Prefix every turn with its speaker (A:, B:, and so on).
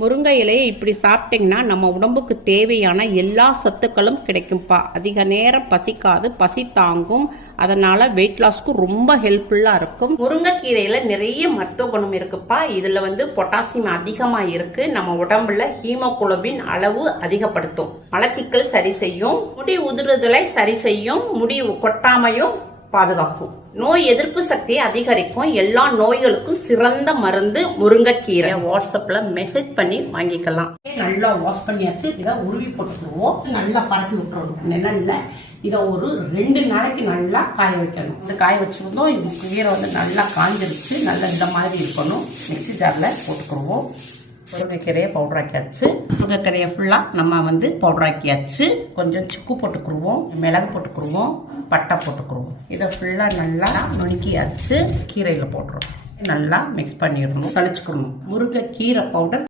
A: முருங்கை இலையை இப்படி சாப்பிட்டிங்கன்னா நம்ம உடம்புக்கு தேவையான எல்லா சத்துக்களும் கிடைக்கும்ப்பா அதிக நேரம் பசிக்காது பசி தாங்கும். அதனால வெயிட் லாஸ்க்கு ரொம்ப ஹெல்ப்ஃபுல்லாக இருக்கும். முருங்கைக்கீரையில் நிறைய மருத்துவ குணம் இருக்குப்பா. இதில் வந்து பொட்டாசியம் அதிகமாக இருக்குது நம்ம உடம்புல ஹீமோகுளோபின் அளவு அதிகப்படுத்தும். மலச்சிக்கல் சரி செய்யும். முடி உதிருதலை சரி செய்யும். முடி கொட்டாமையும் பாதுகாக்கும் நோய் எதிர்ப்பு சக்தியை அதிகரிக்கும் எல்லா நோய்களுக்கும் சிறந்த மருந்து முருங்கைக்கீரை. வாட்ஸ்அப்ல மெசேஜ் பண்ணி வாங்கிக்கலாம். நல்லா வாஷ் பண்ணியாச்சு. இதை உருவி போட்டுக்குருவோம் நல்லா பரப்பி விட்டுறணும். நிழல்ல இதை ஒரு ரெண்டு நாளைக்கு நல்லா காய வைக்கணும். இந்த காய வச்சிருந்தோம். இது கீரை வந்து நல்லா காஞ்சிருச்சு. நல்லா இந்த மாதிரி இருக்கணும். மிக்ஸி ஜார்ல போட்டுக்குருவோம் முருங்கைக்கீரையை பவுடர் ஆக்கியாச்சு. முருங்கைக்கீரையை ஃபுல்லாக நம்ம வந்து பவுடர் ஆக்கியாச்சு. கொஞ்சம் சுக்கு போட்டுக்குருவோம் மிளகு போட்டுக்குருவோம் பட்டை போட்டுக்கிறோம். இதை ஃபுல்லாக நல்லா நுணுக்கியாச்சு. கீரையில் போட்டுருவோம் நல்லா மிக்ஸ் பண்ணிடணும். சளிச்சுக்கணும். முருங்கைக்கீரை பவுடர்